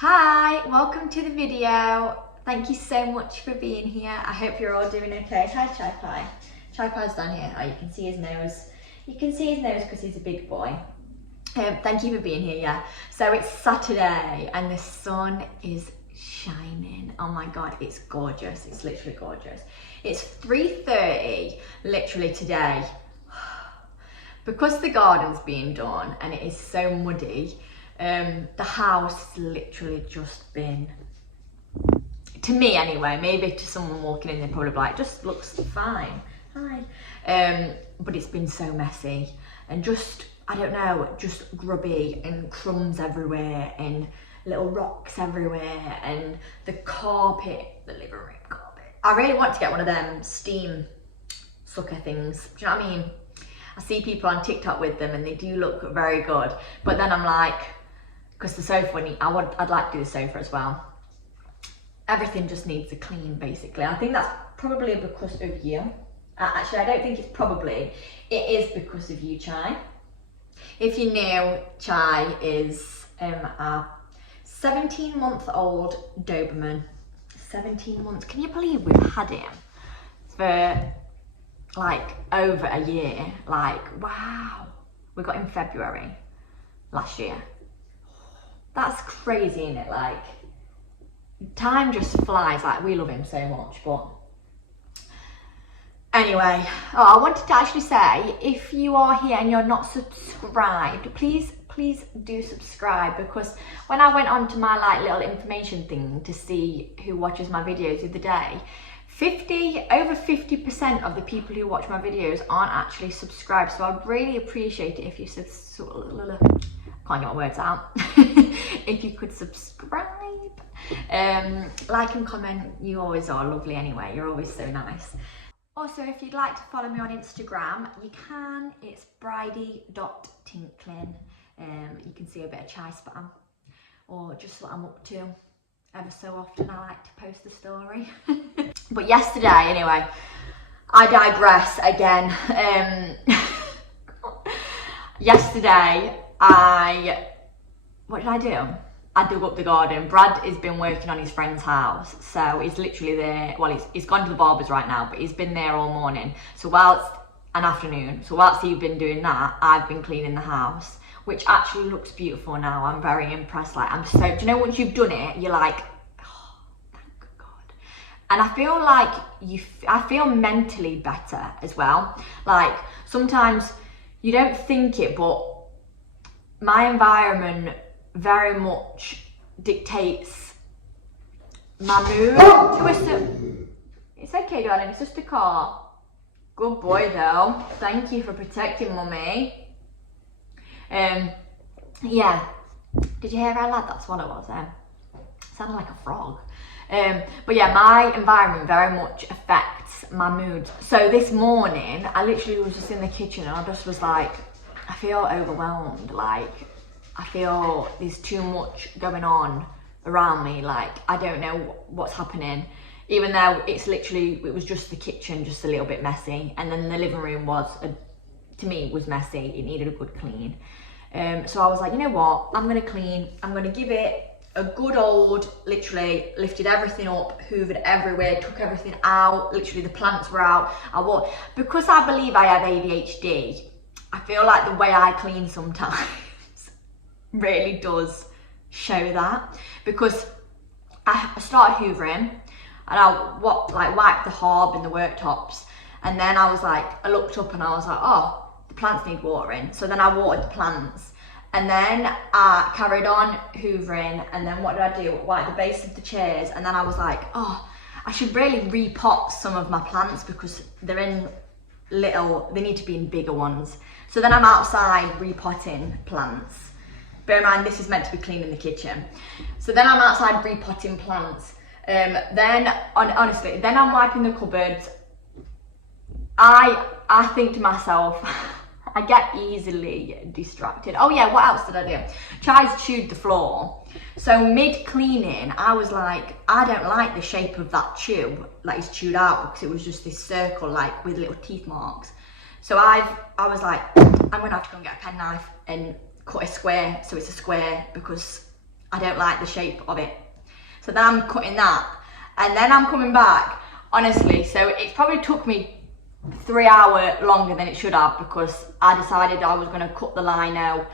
Hi, welcome to the video. Thank you so much for being here. I hope you're all doing okay. Hi, Chai Pie. Chai Pie's down here. Oh, you can see his nose. You can see his nose because he's a big boy. Thank you for being here, yeah. So it's Saturday and the sun is shining. Oh my God, it's gorgeous. It's literally gorgeous. It's 3:30 literally today. Because the garden's being done and it is so muddy, the house has literally just been, to me anyway, maybe to someone walking in, they're probably like, just looks fine. Hi. But it's been so messy and just, I don't know, just grubby and crumbs everywhere and little rocks everywhere and the carpet, the living room carpet. I really want to get one of them steam sucker things. Do you know what I mean? I see people on TikTok with them and they do look very good. But then I'm like, because the sofa, I'd like to do the sofa as well. Everything just needs a clean, basically. I think that's probably because of you. Actually, I don't think it's probably. It is because of you, Chai. If you knew, Chai is a 17-month-old Doberman. 17 months. Can you believe we've had him for like over a year? Like, wow. We got him February last year. That's crazy, isn't it? Like, time just flies. Like, we love him so much. But anyway, I wanted to actually say, if you are here and you're not subscribed, please do subscribe, because when I went on to my like little information thing to see who watches my videos the other day, over 50% of the people who watch my videos aren't actually subscribed. So I'd really appreciate it if you can't get my words out. If you could subscribe, like and comment. You always are lovely anyway. You're always so nice. Also, if you'd like to follow me on Instagram, you can. It's Brydie.tinkling. You can see a bit of chai spam or just what I'm up to. Ever so often I like to post a story. But yesterday, anyway, I digress again. Yesterday, what did I do? I dug up the garden. Brad has been working on his friend's house, so he's literally there. Well, he's gone to the barber's right now, but he's been there all morning. So whilst he's been doing that, I've been cleaning the house, which actually looks beautiful now. I'm very impressed. Like, do you know, once you've done it, you're like, oh, thank God. And I feel like I feel mentally better as well. Like, sometimes you don't think it, but my environment very much dictates my mood. It's okay, darling, it's just a car. Good boy though. Thank you for protecting mummy. Yeah. Did you hear how loud that swallow was then? Sounded like a frog. But yeah, my environment very much affects my mood. So this morning, I literally was just in the kitchen and I just was like, I feel overwhelmed. Like, I feel there's too much going on around me. Like, I don't know what's happening. Even though it was just the kitchen, just a little bit messy. And then the living room to me, was messy. It needed a good clean. So I was like, you know what? I'm gonna clean. I'm gonna give it a good old, literally lifted everything up, hoovered everywhere, took everything out. Literally the plants were out. Because I believe I have ADHD, I feel like the way I clean sometimes really does show that. Because I started hoovering and I wiped the hob and the worktops, and then I looked up and I was like, oh, the plants need watering. So then I watered the plants, and then I carried on hoovering, and then what did I do? Wipe the base of the chairs, and then I was like, oh, I should really repot some of my plants because they need to be in bigger ones. So then I'm outside repotting plants. Bear in mind, this is meant to be cleaning the kitchen. So then I'm outside repotting plants. Honestly, then I'm wiping the cupboards. I think to myself, I get easily distracted. Oh yeah, what else did I do? Chai's chewed the floor. So mid-cleaning, I was like, I don't like the shape of that chew, like it's chewed out, because it was just this circle, like with little teeth marks. So I was like, I'm gonna have to go and get a penknife and cut a square so it's a square, because I don't like the shape of it. So then I'm cutting that, and then I'm coming back. Honestly, so it probably took me 3 hours longer than it should have, because I decided I was going to cut the lino,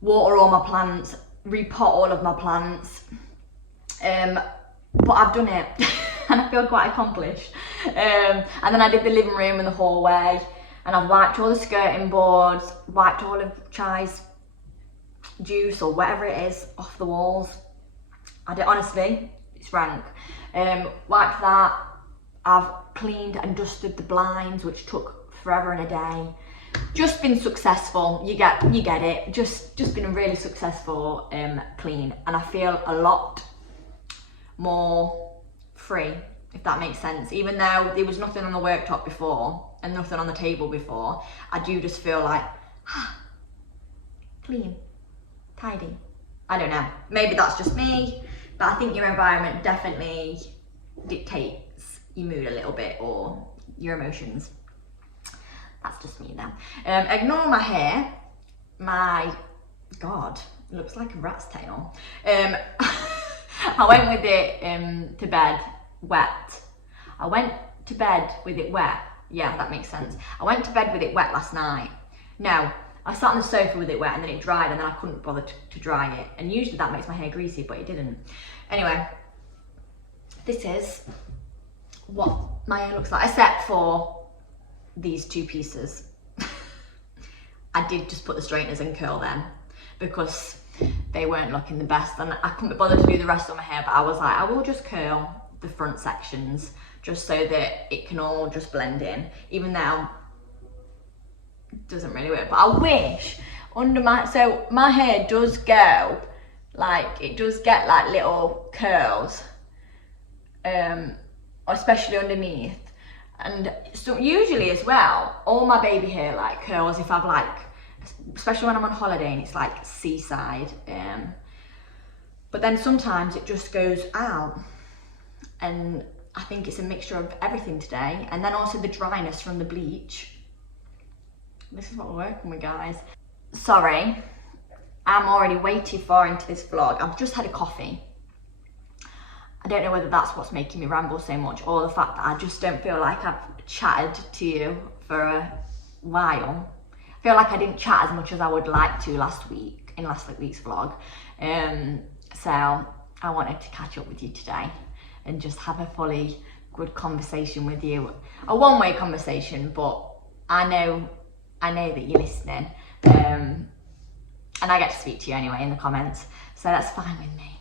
water all my plants, repot all of my plants. But I've done it and I feel quite accomplished. And then I did the living room and the hallway, and I've wiped all the skirting boards, wiped all of Chai's juice or whatever it is off the walls. I did, honestly, it's rank. Wiped that. I've cleaned and dusted the blinds, which took forever and a day. Just been successful, you get it. Just been a really successful clean, and I feel a lot more free, if that makes sense. Even though there was nothing on the worktop before and nothing on the table before, I do just feel like clean, tidy. I don't know, maybe that's just me, but I think your environment definitely dictates your mood a little bit, or your emotions. That's just me now. Ignore my hair. My God, it looks like a rat's tail. I went with it to bed wet. I went to bed with it wet. Yeah, that makes sense. I went to bed with it wet last night. No, I sat on the sofa with it wet, and then it dried, and then I couldn't bother to dry it. And usually that makes my hair greasy, but it didn't. Anyway, this is what my hair looks like, except for these two pieces. I did just put the straighteners and curl them because they weren't looking the best, and I couldn't be bothered to do the rest of my hair, but I was like, I will just curl the front sections just so that it can all just blend in, even though it doesn't really work. But I wish under so my hair does go like, it does get like little curls, especially underneath. And so usually as well, all my baby hair like curls if I've like, especially when I'm on holiday and it's like seaside. But then sometimes it just goes out, and I think it's a mixture of everything today. And then also the dryness from the bleach. This is what we're working with, guys. Sorry, I'm already way too far into this vlog. I've just had a coffee. I don't know whether that's what's making me ramble so much, or the fact that I just don't feel like I've chatted to you for a while. I feel like I didn't chat as much as I would like to last week's vlog. So I wanted to catch up with you today and just have a fully good conversation with you. A one-way conversation, but I know that you're listening. And I get to speak to you anyway in the comments, so that's fine with me.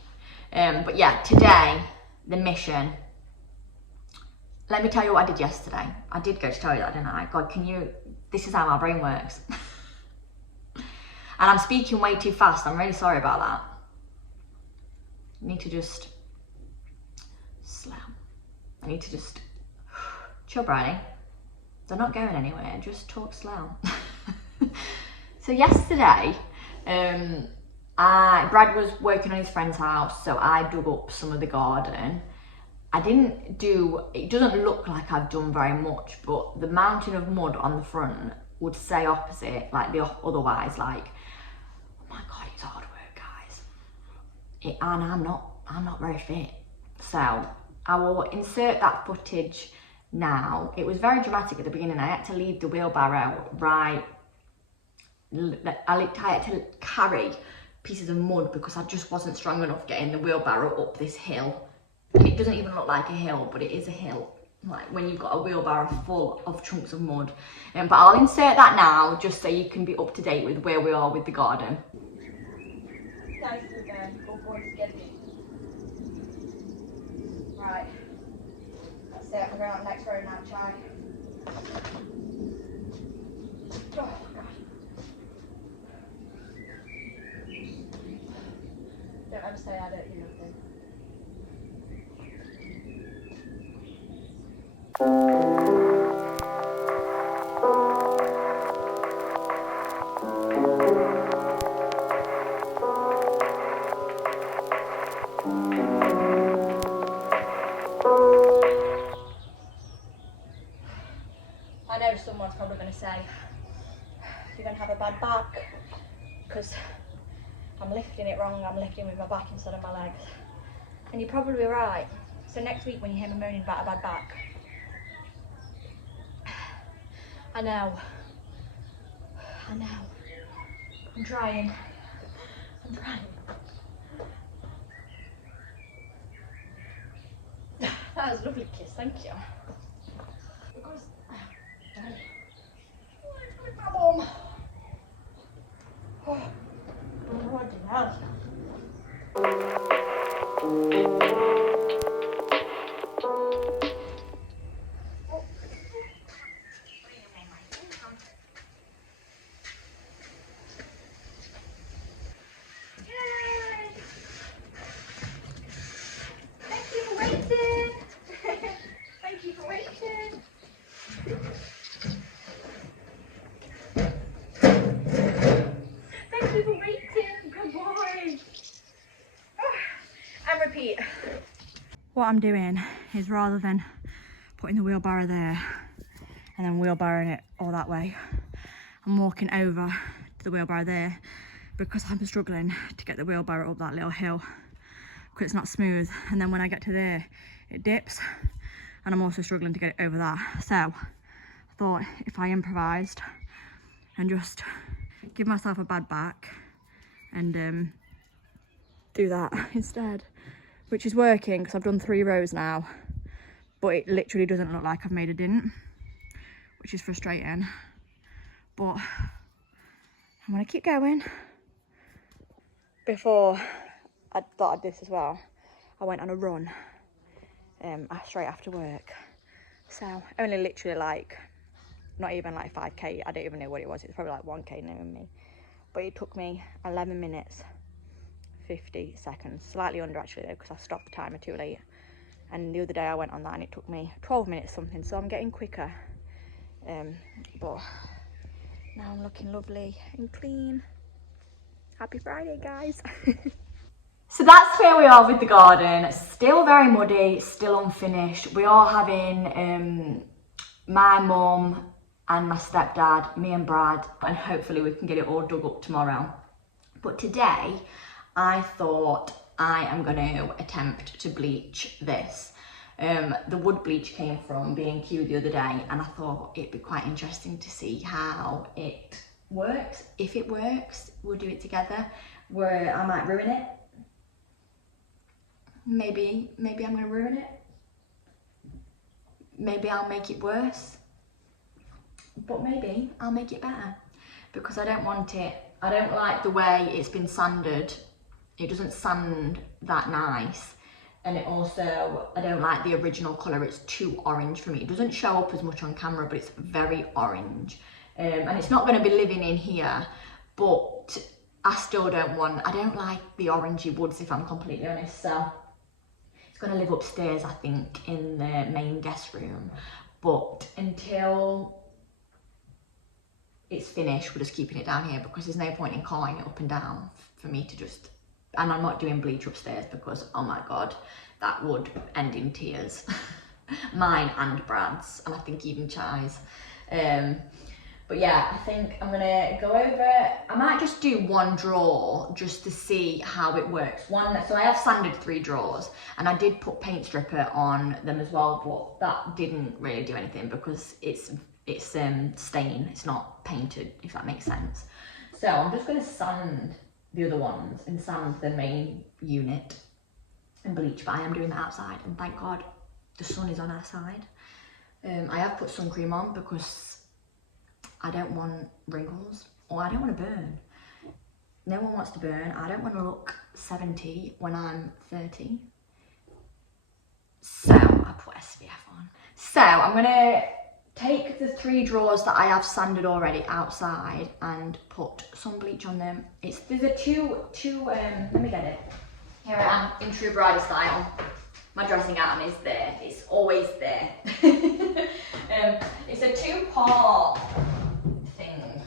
But yeah, today, the mission. Let me tell you what I did yesterday. I did go to tell you that, didn't I? God, this is how my brain works. And I'm speaking way too fast. I'm really sorry about that. I need to just slow. I need to just chill, Brydie. They're not going anywhere. Just talk slow. So yesterday, Brad was working on his friend's house, so I dug up some of the garden. It doesn't look like I've done very much, but the mountain of mud on the front would say opposite, otherwise, like, oh my God, it's hard work, guys. And I'm not very fit. So I will insert that footage now. It was very dramatic at the beginning. I had to leave the wheelbarrow right. I had to carry pieces of mud because I just wasn't strong enough getting the wheelbarrow up this hill. And it doesn't even look like a hill, but it is a hill, like when you've got a wheelbarrow full of chunks of mud. But I'll insert that now just so you can be up to date with where we are with the garden. Right, that's it. I'm going on the next road now, Chai. Oh God. Don't ever say I don't do nothing. I know someone's probably going to say, you're going to have a bad back, because I'm lifting it wrong, I'm lifting with my back instead of my legs. And you're probably right. So next week when you hear me moaning about a bad back, I know, I'm trying. That was a lovely kiss, thank you. Because, with my mum. Oh, bloody hell. What I'm doing is, rather than putting the wheelbarrow there and then wheelbarrowing it all that way, I'm walking over to the wheelbarrow there because I'm struggling to get the wheelbarrow up that little hill because it's not smooth, and then when I get to there it dips and I'm also struggling to get it over that. So I thought if I improvised and just give myself a bad back and do that instead, which is working because I've done 3 rows now, but it literally doesn't look like I've made a dent, which is frustrating. But I'm gonna keep going. Before I thought of this as well, I went on a run straight after work. So only literally like, not even like 5k, I don't even know what it was, it's probably like 1k knowing me. But it took me 11 minutes 50 seconds, slightly under actually though, because I stopped the timer too late. And the other day I went on that and it took me 12 minutes something, so I'm getting quicker. But now I'm looking lovely and clean. Happy Friday, guys. So that's where we are with the garden. Still very muddy, still unfinished. We are having my mum and my stepdad, me and Brad, and hopefully we can get it all dug up tomorrow. But today I thought I am going to attempt to bleach this. The wood bleach came from B&Q the other day, and I thought it'd be quite interesting to see how it works. If it works, we'll do it together. Where I might ruin it. Maybe I'm going to ruin it. Maybe I'll make it worse. But maybe I'll make it better, because I don't want it. I don't like the way it's been sanded. It doesn't sand that nice, and it also, I don't like the original colour. It's too orange for me. It doesn't show up as much on camera, but it's very orange, and it's not going to be living in here, but I still don't like the orangey woods, if I'm completely honest. So it's going to live upstairs, I think, in the main guest room, but until it's finished, we're just keeping it down here, because there's no point in calling it up and down for me to just, and I'm not doing bleach upstairs because, oh my god, that would end in tears. Mine and Brad's, and I think even Chai's. But yeah, I think I'm gonna go over, I might just do one drawer just to see how it works. So I have sanded 3 drawers, and I did put paint stripper on them as well, but that didn't really do anything because it's stain, it's not painted, if that makes sense. So I'm just going to sand the other ones and sand the main unit and bleach, but I am doing that outside, and thank god the sun is on our side. I have put sun cream on because I don't want wrinkles, or I don't want to burn. No one wants to burn. I don't want to look 70 when I'm 30. So I put SPF on. So I'm going to take the 3 drawers that I have sanded already outside and put some bleach on them. There's a two let me get it. Here I am in true Brydie style. My dressing gown is there. It's always there. It's a 2-part thing.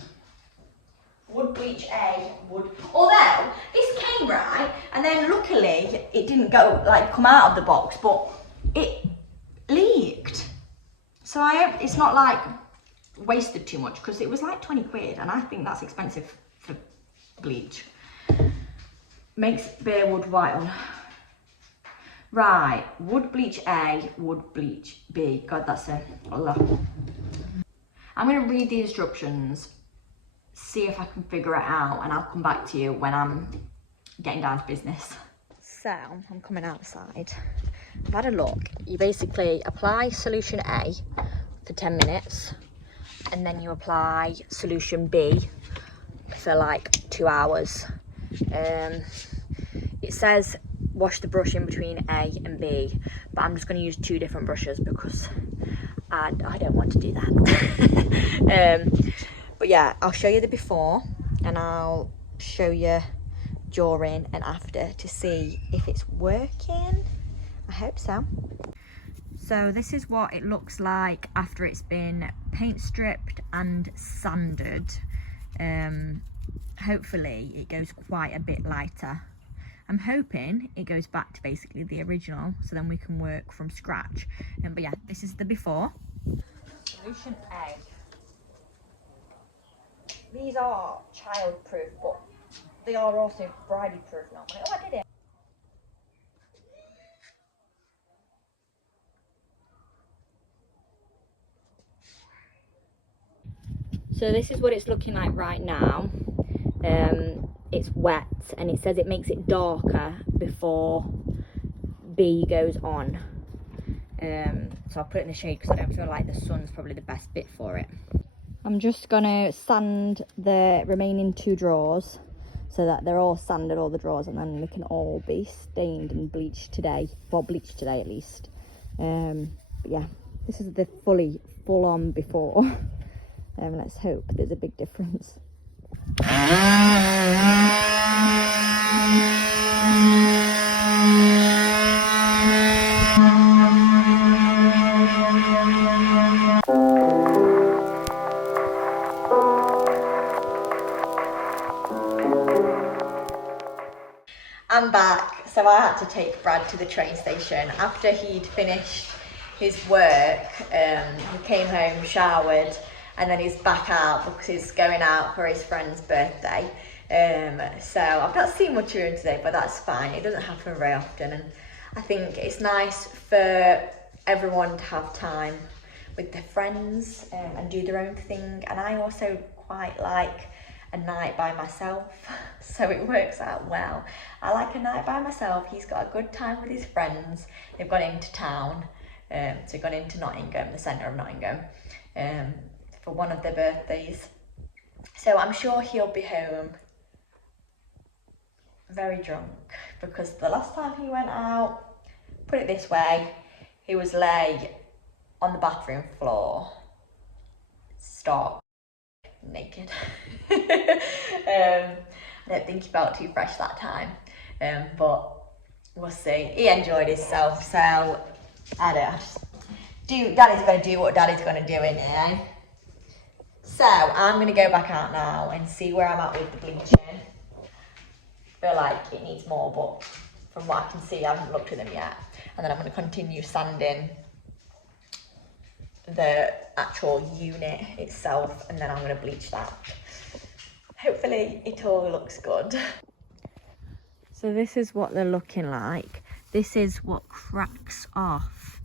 Wood bleach A, wood. Although this came right, and then luckily it didn't come out of the box, but it leaked. So I hope it's not like wasted too much, because it was like 20 quid, and I think that's expensive for bleach. makes bare wood white on. Right, wood bleach A, wood bleach B. God, that's a lot. I'm going to read the instructions, see if I can figure it out, and I'll come back to you when I'm getting down to business. So, I'm coming outside. I've had a look. You basically apply solution A for 10 minutes, and then you apply solution B for like 2 hours. It says wash the brush in between A and B, but I'm just going to use 2 different brushes because I don't want to do that. But yeah, I'll show you the before and I'll show you during and after to see if it's working. I hope so. So this is what it looks like after it's been paint stripped and sanded. Hopefully it goes quite a bit lighter. I'm hoping it goes back to basically the original, so then we can work from scratch. But yeah, this is the before. Solution A. These are child-proof, but they are also Brydie-proof normally. Oh, I did it. So this is what it's looking like right now. It's wet and it says it makes it darker before B goes on. So I'll put it in the shade because I don't feel like the sun's probably the best bit for it. I'm just gonna sand the remaining 2 drawers so that they're all sanded, all the drawers, and then they can all be stained and bleached today. Well, bleached today at least. But yeah, this is the full-on before. Let's hope there's a big difference. I'm back. So I had to take Brad to the train station after he'd finished his work. He came home, showered, and then he's back out because he's going out for his friend's birthday. So I've not seen much of him today, but that's fine. It doesn't happen very often, and I think it's nice for everyone to have time with their friends and do their own thing. And I also quite like a night by myself, so it works out well. I like a night by myself. He's got a good time with his friends. They've gone into town, so they've gone into Nottingham, the centre of Nottingham, for one of their birthdays. So I'm sure he'll be home very drunk, because the last time he went out, put it this way, he was lay on the bathroom floor, stark naked. I don't think he felt too fresh that time, but we'll see. He enjoyed himself, so Daddy's going to do what Daddy's going to do in here. So I'm going to go back out now and see where I'm at with the bleaching. I feel like it needs more, but from what I can see, I haven't looked at them yet. And then I'm going to continue sanding the actual unit itself, and then I'm going to bleach that. Hopefully it all looks good. So this is what they're looking like. This is what cracks off.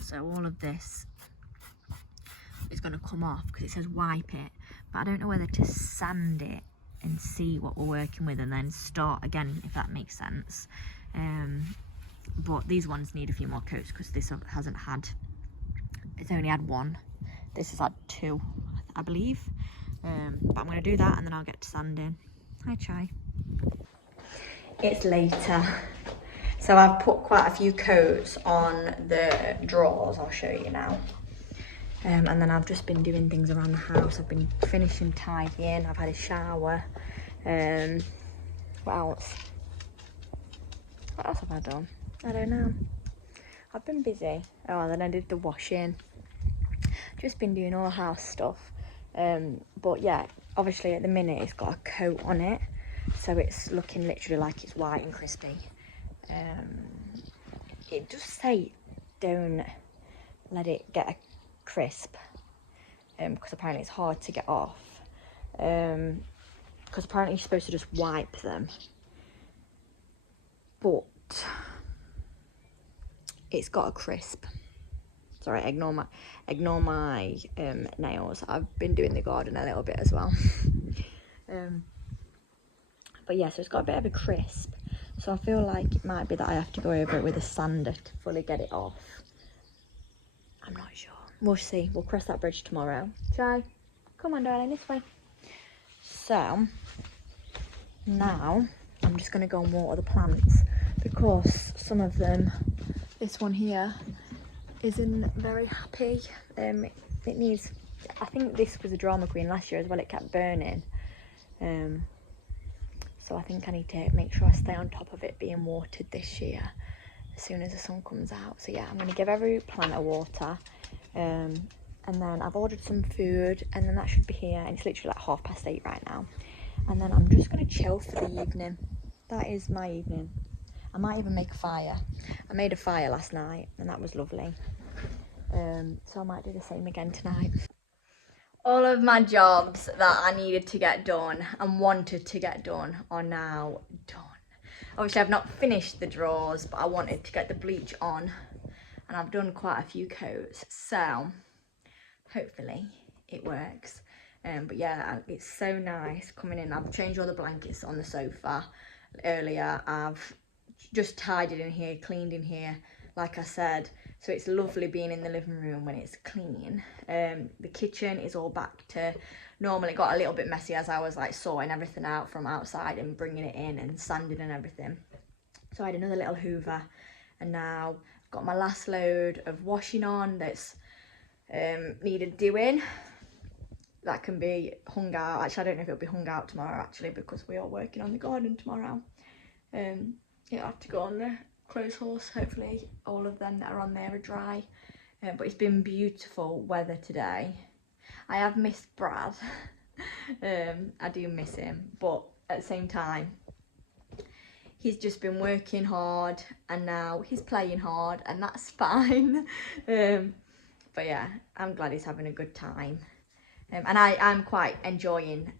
So all of this is going to come off because it says wipe it, but I don't know whether to sand it and see what we're working with and then start again, if that makes sense. But these ones need a few more coats because this hasn't had, it's only had 1. This has had 2, I believe. But I'm going to do that and then I'll get to sanding. Hi, Chai. It's later. So I've put quite a few coats on the drawers, I'll show you now. And then I've just been doing things around the house. I've been finishing tidying, I've had a shower. What else? What else have I done? I don't know. I've been busy. Oh, and then I did the washing. Just been doing all house stuff. But yeah, obviously at the minute it's got a coat on it, so it's looking literally like it's white and crispy. It does say don't let it get a crisp, because apparently it's hard to get off, because apparently you're supposed to just wipe them but it's got a crisp. Sorry, ignore my nails. I've been doing the garden a little bit as well. But yeah, so it's got a bit of a crisp. So I feel like it might be that I have to go over it with a sander to fully get it off. I'm not sure. We'll see. We'll cross that bridge tomorrow. Shy, come on, darling, this way. So now I'm just going to go and water the plants because some of them, this one here, isn't very happy. It needs, I think this was a drama queen last year as well. It kept burning. So I think I need to make sure I stay on top of it being watered this year as soon as the sun comes out. So yeah, I'm going to give every plant a water. And then I've ordered some food, and then that should be here. And it's literally like 8:30 right now. And then I'm just going to chill for the evening. That is my evening. I might even make a fire. I made a fire last night and that was lovely. So I might do the same again tonight. All of my jobs that I needed to get done and wanted to get done are now done. Obviously I've not finished the drawers, but I wanted to get the bleach on, and I've done quite a few coats, so hopefully it works. But yeah, it's so nice coming in. I've changed all the blankets on the sofa earlier. I've just tidied in here, cleaned in here, like I said. So it's lovely being in the living room when it's clean. The kitchen is all back to normal. It got a little bit messy as I was like sorting everything out from outside and bringing it in and sanding and everything. So I had another little hoover, and now I've got my last load of washing on that's needed doing. That can be hung out. Actually, I don't know if it'll be hung out tomorrow actually, because we are working on the garden tomorrow. It'll have to go on the clothes horse. Hopefully all of them that are on there are dry. But it's been beautiful weather today. I have missed Brad. I do miss him, but at the same time he's just been working hard and now he's playing hard, and that's fine. But yeah, I'm glad he's having a good time. And I'm quite enjoying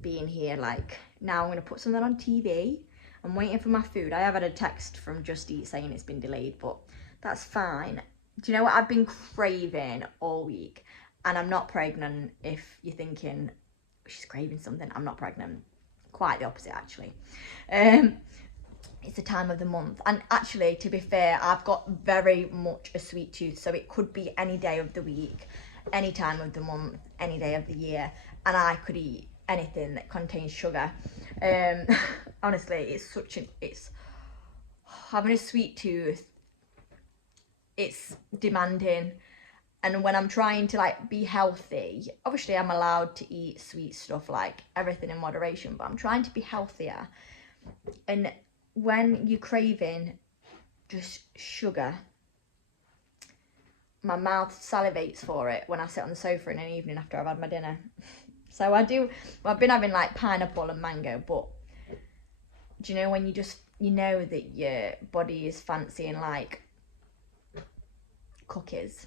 being here. Like, now I'm going to put something on TV. I'm waiting for my food. I have had a text from Just Eat saying it's been delayed, but that's fine. Do you know what I've been craving all week? And I'm not pregnant if you're thinking she's craving something. I'm not pregnant. Quite the opposite, actually. It's the time of the month. And actually, to be fair, I've got very much a sweet tooth. So it could be any day of the week, any time of the month, any day of the year. And I could eat anything that contains sugar. Honestly, it's having a sweet tooth, it's demanding. And when I'm trying to like be healthy, obviously I'm allowed to eat sweet stuff, like everything in moderation, but I'm trying to be healthier. And when you're craving just sugar, my mouth salivates for it when I sit on the sofa in an evening after I've had my dinner. So I've been having like pineapple and mango, but do you know when you know that your body is fancying like cookies,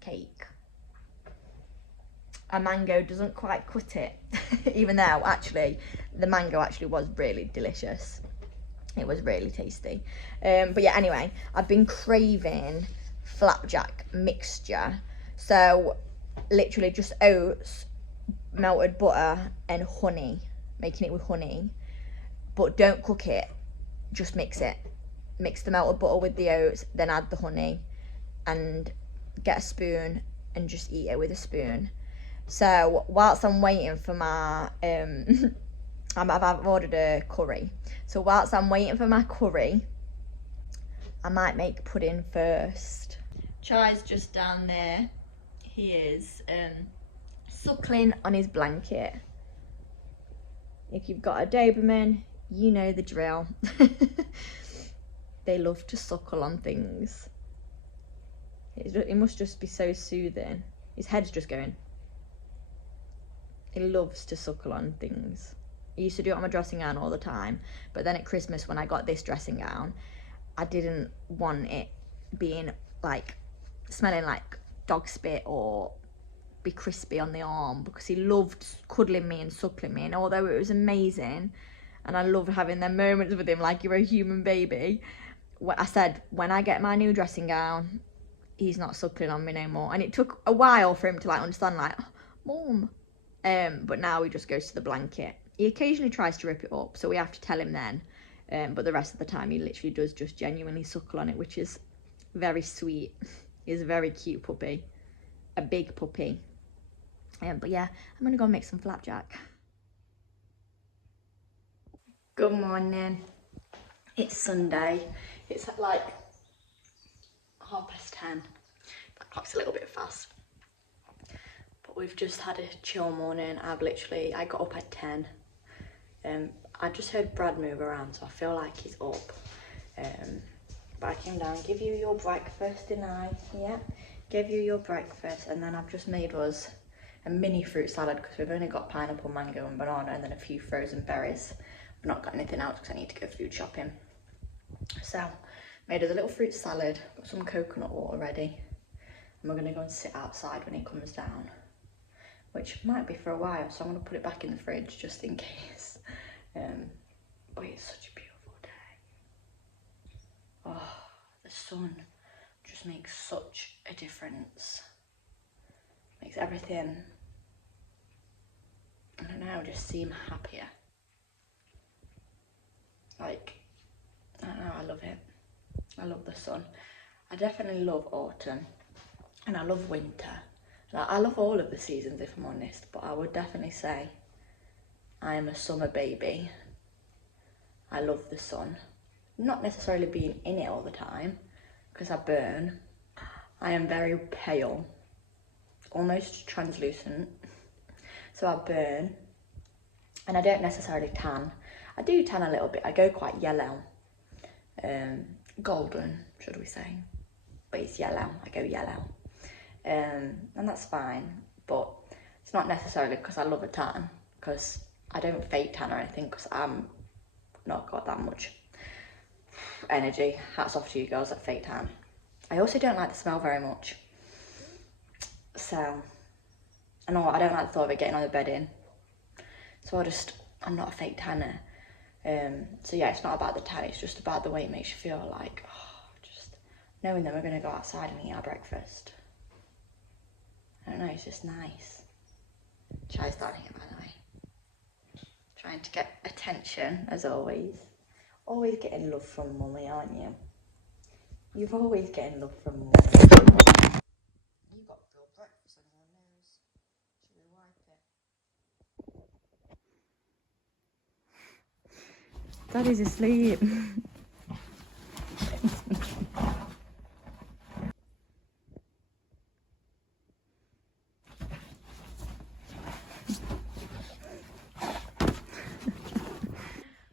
cake? A mango doesn't quite cut it, even though actually the mango actually was really delicious. It was really tasty. But yeah, anyway, I've been craving flapjack mixture. So literally just oats, melted butter and honey, making it with honey, but don't cook it, just mix it. Mix the melted butter with the oats, then add the honey and get a spoon and just eat it with a spoon. So whilst I'm waiting for my I've ordered a curry, so whilst I'm waiting for my curry, I might make pudding first. Chai's just down there. He is suckling on his blanket. If you've got a Doberman, you know the drill. They love to suckle on things. It must just be so soothing. His head's just going. He loves to suckle on things. I used to do it on my dressing gown all the time, but then at Christmas when I got this dressing gown, I didn't want it being like smelling like dog spit or be crispy on the arm, because he loved cuddling me and suckling me, and although it was amazing, and I love having them moments with him like you're a human baby. I said, when I get my new dressing gown, he's not suckling on me no more. And it took a while for him to like understand, like, Mum. But now he just goes to the blanket. He occasionally tries to rip it up, so we have to tell him then. But the rest of the time he literally does just genuinely suckle on it, which is very sweet. He's a very cute puppy. A big puppy. But yeah, I'm gonna go make some flapjack. Good morning. It's Sunday. It's at like 10:30. That clock's a little bit fast. But we've just had a chill morning. I got up at 10. I just heard Brad move around, so I feel like he's up. But I came down, give you your breakfast, didn't I? Yeah, give you your breakfast, and then I've just made us a mini fruit salad because we've only got pineapple, mango and banana, and then a few frozen berries. I've not got anything else because I need to go food shopping. So, made us a little fruit salad, got some coconut water ready, and we're going to go and sit outside when he comes down, which might be for a while, so I'm going to put it back in the fridge just in case. But it's such a beautiful day. Oh, the sun just makes such a difference. Makes everything, I don't know, just seem happier. Like, I don't know, I love it. I love the sun. I definitely love autumn and I love winter. Like, I love all of the seasons if I'm honest, but I would definitely say I am a summer baby. I love the sun. Not necessarily being in it all the time because I burn. I am very pale, almost translucent, so I burn, and I don't necessarily tan. I do tan a little bit. I go quite yellow, golden, should we say, but it's yellow. I go yellow, and that's fine, but it's not necessarily because I love a tan, because I don't fake tan or anything, because I'm not got that much energy. Hats off to you girls that fake tan. I also don't like the smell very much, so I know I don't like the thought of it getting on the bed in, so I'm not a fake tanner. So yeah, it's not about the tan, it's just about the way it makes you feel, like, just knowing that we're going to go outside and eat our breakfast. I don't know, it's just nice. Chai's down here, by the way. Trying to get attention, as always. Always getting love from mummy, aren't you? You're always getting love from mummy. You got real breakfast on your nose. Should we wipe it? Daddy's asleep.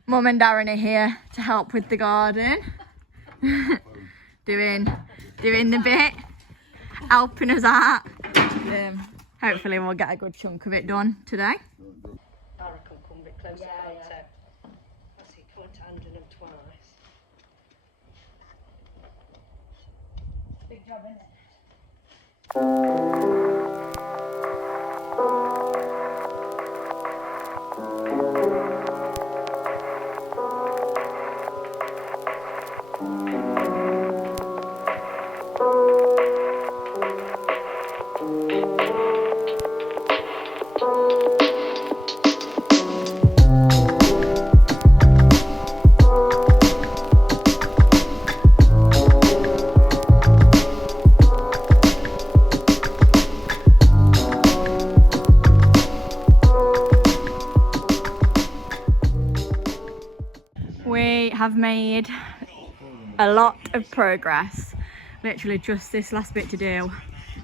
Mum and Darren are here to help with the garden. doing the bit, helping us out. Hopefully we'll get a good chunk of it done today. I reckon come a bit closer, can't it? I see, come to handle them twice. Big job, innit? We have made a lot of progress, literally just this last bit to do,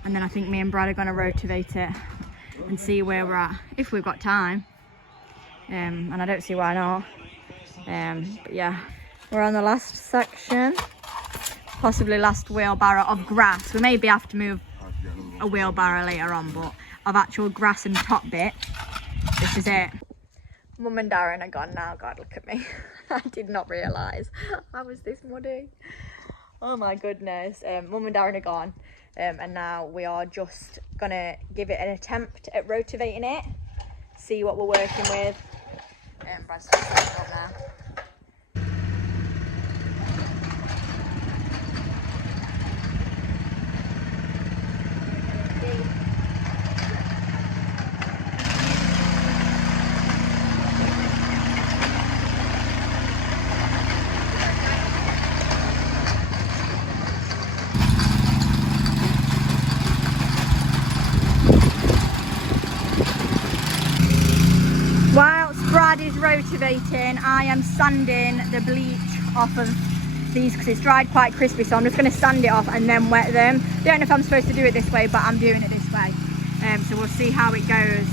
and then I think me and Brad are going to rotivate it and see where we're at, if we've got time, and I don't see why not. But yeah, we're on the last section, possibly last wheelbarrow of grass. We maybe have to move a wheelbarrow later on, but of actual grass and top bit, this is it. Mum and Darren are gone now. God, look at me. I did not realise I was this muddy. Oh my goodness. Mum and Darren are gone, and now we are just gonna give it an attempt at rotivating it, see what we're working with, Brad's setting up now. Whilst Brad is rotivating, I am sanding the bleach off of these because it's dried quite crispy, so I'm just going to sand it off and then wet them. I don't know if I'm supposed to do it this way, but I'm doing it this way. So we'll see how it goes.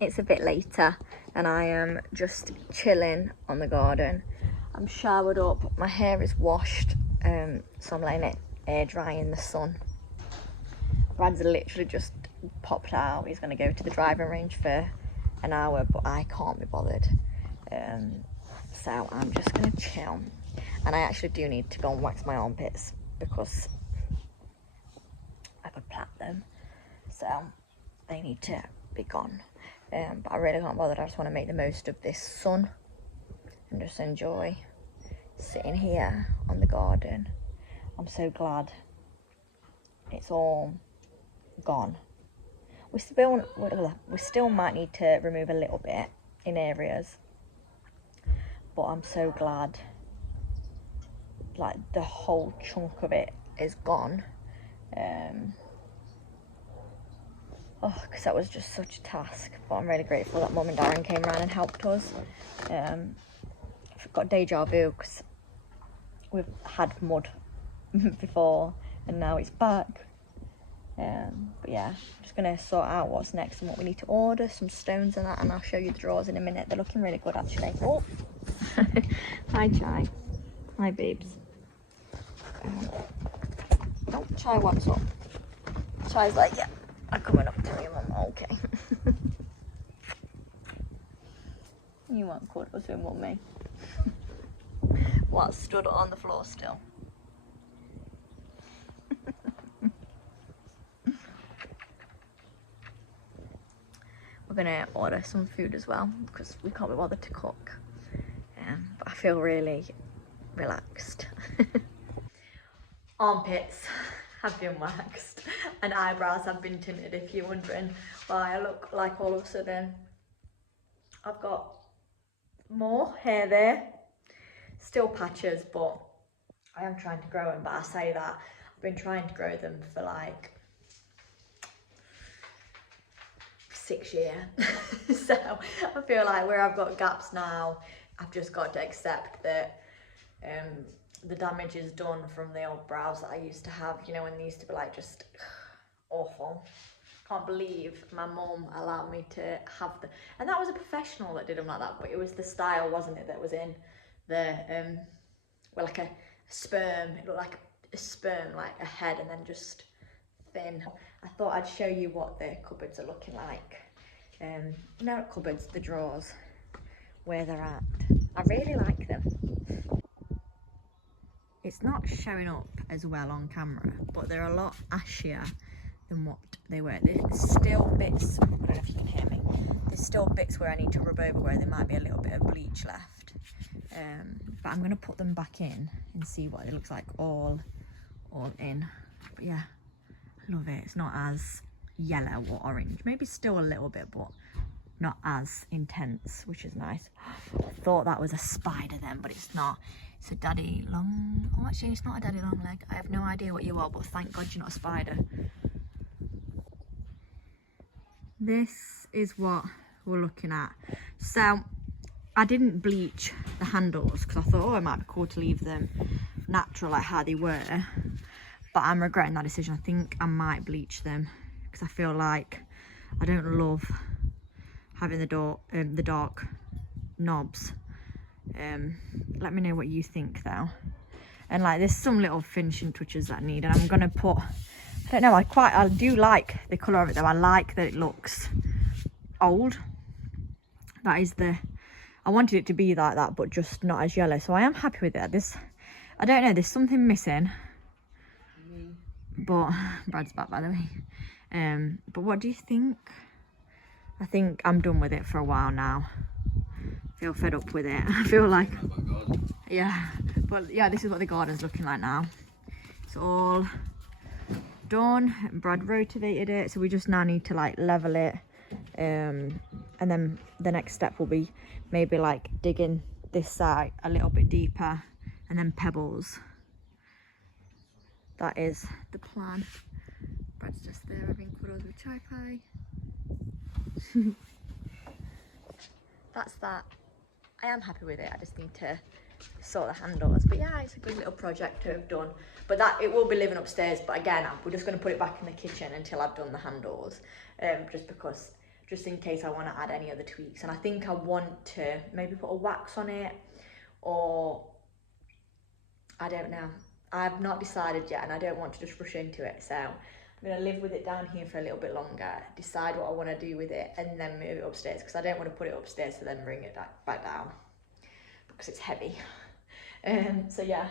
It's a bit later and I am just chilling on the garden. I'm showered up, my hair is washed, so I'm letting it air dry in the sun. Brad's literally just popped out. He's going to go to the driving range for an hour, but I can't be bothered. So I'm just going to chill. And I actually do need to go and wax my armpits because I could plait them. So they need to be gone. But I really can't bother. I just want to make the most of this sun and just enjoy sitting here on the garden. I'm so glad it's all gone. We still might need to remove a little bit in areas, but I'm so glad like the whole chunk of it is gone. Because that was just such a task, but I'm really grateful that Mum and Darren came around and helped us. I've got deja vu because we've had mud before and now it's back. But yeah, I'm just going to sort out what's next and what we need to order, some stones and that, and I'll show you the drawers in a minute. They're looking really good actually. Oh, hi Chai. Hi babes. Oh, Chai wants up. Chai's like, yeah. I'm coming up to me, Mum. Okay. You want cuddles with Mummy? What, stood on the floor still? We're gonna order some food as well because we can't be bothered to cook. But I feel really relaxed. Armpits have been waxed and eyebrows have been tinted, if you're wondering why I look like all of a sudden I've got more hair there, still patches, but I am trying to grow them. But I say that I've been trying to grow them for like 6 years. So I feel like where I've got gaps now, I've just got to accept that the damage is done from the old brows that I used to have, you know, when they used to be like just awful. Can't believe my mum allowed me to have the, and that was a professional that did them like that, but it was the style, wasn't it, that was in the well, like a sperm. It looked like a sperm, like a head, and then just thin. I thought I'd show you what the cupboards are looking like. No, not cupboards, the drawers, where they're at. I really like them. It's not showing up as well on camera, but they're a lot ashier than what they were. There's still bits, I don't know if you can hear me, there's still bits where I need to rub over where there might be a little bit of bleach left. But I'm going to put them back in and see what it looks like all in. But yeah, I love it. It's not as yellow or orange, maybe still a little bit, but not as intense, which is nice. I thought that was a spider then, but it's not. It's a daddy long, oh actually it's not a daddy long leg. I have no idea what you are, but thank God you're not a spider. This is what we're looking at. So I didn't bleach the handles because I thought, oh, it might be cool to leave them natural like how they were, but I'm regretting that decision. I think I might bleach them because I feel like I don't love having the dark knobs. Let me know what you think though. And like there's some little finishing touches that I need, and I'm gonna put, I don't know, I do like the colour of it though. I like that it looks old. That is I wanted it to be like that, but just not as yellow, so I am happy with it. I don't know, there's something missing, but Brad's back, by the way. But what do you think? I think I'm done with it for a while now. I feel fed up with it. I feel like, yeah, but yeah, this is what the garden's looking like now. It's all done. Brad rotated it, so we just now need to like level it, and then the next step will be maybe like digging this side a little bit deeper, and then pebbles. That is the plan. Brad's just there having cuddles with Chai Pie. That's that. I am happy with it. I just need to sort the handles, but yeah, it's a good little project to have done. But that, it will be living upstairs, but again, we're just going to put it back in the kitchen until I've done the handles, just in case I want to add any other tweaks. And I think I want to maybe put a wax on it, or I don't know, I've not decided yet, and I don't want to just rush into it, so I'm going to live with it down here for a little bit longer, decide what I want to do with it, and then move it upstairs, because I don't want to put it upstairs to then bring it back down, because it's heavy. So yeah,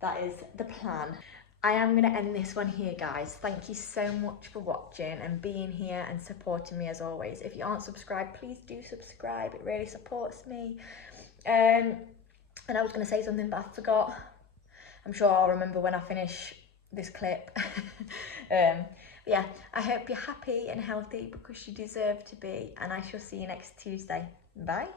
that is the plan. I am going to end this one here, guys. Thank you so much for watching and being here and supporting me as always. If you aren't subscribed, please do subscribe. It really supports me. And I was going to say something, but I forgot. I'm sure I'll remember when I finish this clip. But yeah, I hope you're happy and healthy, because you deserve to be, and I shall see you next Tuesday. Bye.